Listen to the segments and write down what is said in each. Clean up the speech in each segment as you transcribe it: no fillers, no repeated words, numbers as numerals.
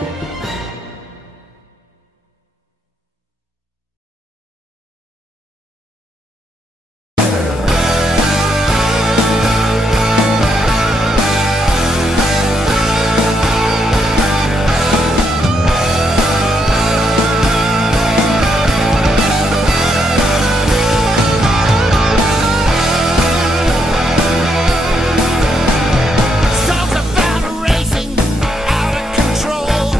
Songs about racing out of control.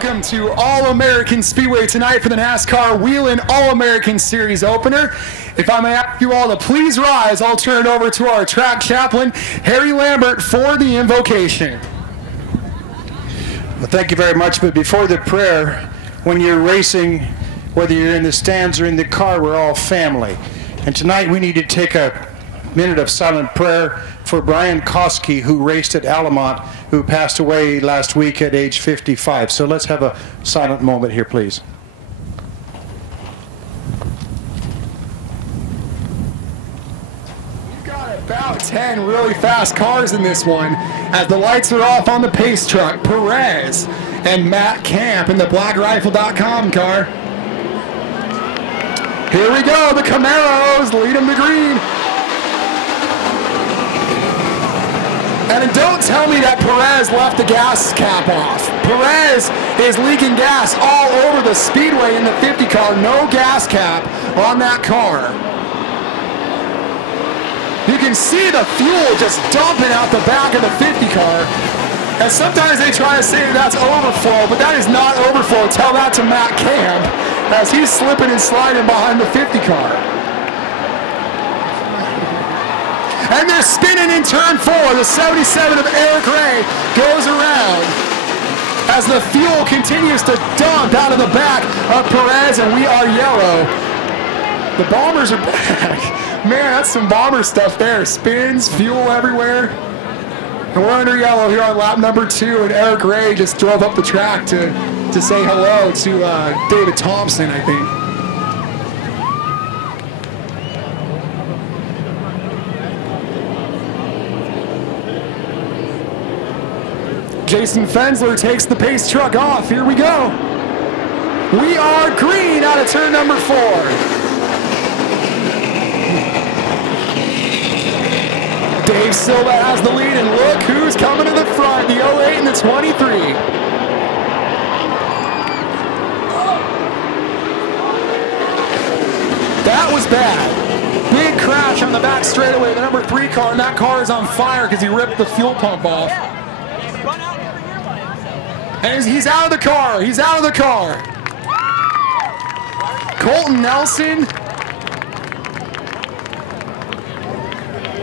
Welcome to All-American Speedway tonight for the NASCAR Whelen All-American Series opener. If I may ask you all to please rise, I'll turn it over to our track chaplain, Harry Lambert, for the invocation. Well, thank you very much, but before the prayer, when you're racing, whether you're in the stands or in the car, we're all family. And tonight we need to take a minute of silent prayer for Brian Koski, who raced at Alamont, who passed away last week at age 55. So let's have a silent moment here, please. We've got about 10 really fast cars in this one. As the lights are off on the pace truck, Perez and Matt Camp in the BlackRifle.com car. Here we go, the Camaros lead them to green. And don't tell me that Perez left the gas cap off. Perez is leaking gas all over the speedway in the 50 car. No gas cap on that car. You can see the fuel just dumping out the back of the 50 car. And sometimes they try to say that's overflow, but that is not overflow. Tell that to Matt Camp as he's slipping and sliding behind the 50 car. And they're spinning in turn 4. The 77 of Eric Ray goes around as the fuel continues to dump out of the back of Perez, and we are yellow. The Bombers are back. Man, that's some Bomber stuff there. Spins, fuel everywhere. And we're under yellow here on lap number 2, and Eric Ray just drove up the track to say hello to David Thompson, I think. Jason Fensler takes the pace truck off. Here we go. We are green out of turn number 4. Dave Silva has the lead, and look who's coming to the front, the 08 and the 23. That was bad. Big crash on the back straightaway, the number 3 car, and that car is on fire because he ripped the fuel pump off. And he's out of the car. He's out of the car. Colton Nelson.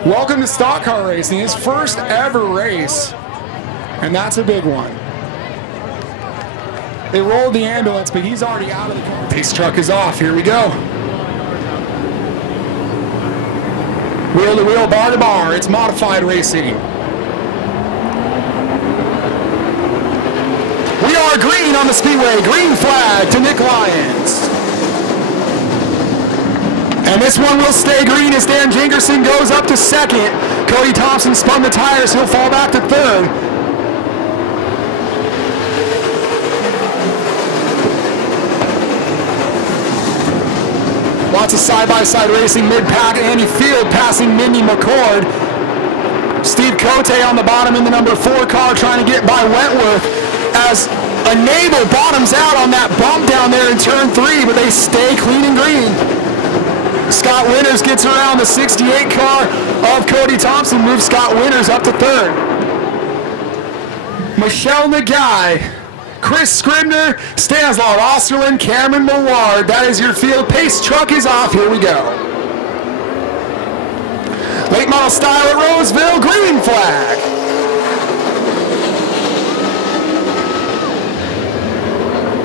Welcome to stock car racing. His first ever race. And that's a big one. They rolled the ambulance, but he's already out of the car. Pace truck is off. Here we go. Wheel to wheel, bar to bar. It's modified racing. We are green on the speedway. Green flag to Nick Lyons. And this one will stay green as Dan Jengerson goes up to second. Cody Thompson spun the tires. He'll fall back to third. Lots of side-by-side racing mid-pack. Andy Field passing Mindy McCord. Steve Cote on the bottom in the number 4 car trying to get by Wentworth as Enable bottoms out on that bump down there in turn 3, but they stay clean and green. Scott Winters gets around the 68 car of Cody Thompson, moves Scott Winters up to 3rd. Michelle Nagai, Chris Scribner, Stanislav Osterlin, Cameron Millard. That is your field. Pace truck is off. Here we go. Late model style at Roseville, green flag.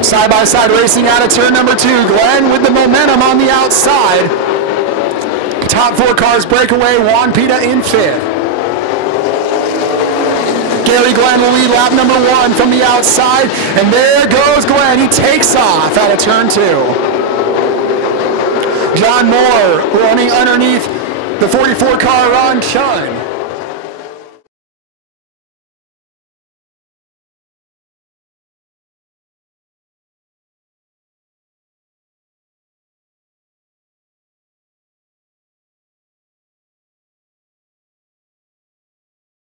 Side-by-side racing out of turn number 2. Glenn with the momentum on the outside. Top 4 cars break away. Juan Pita in 5th. Gary Glenn will lead lap number 1 from the outside. And there goes Glenn. He takes off out of turn 2. John Moore running underneath the 44 car, Ron Chun.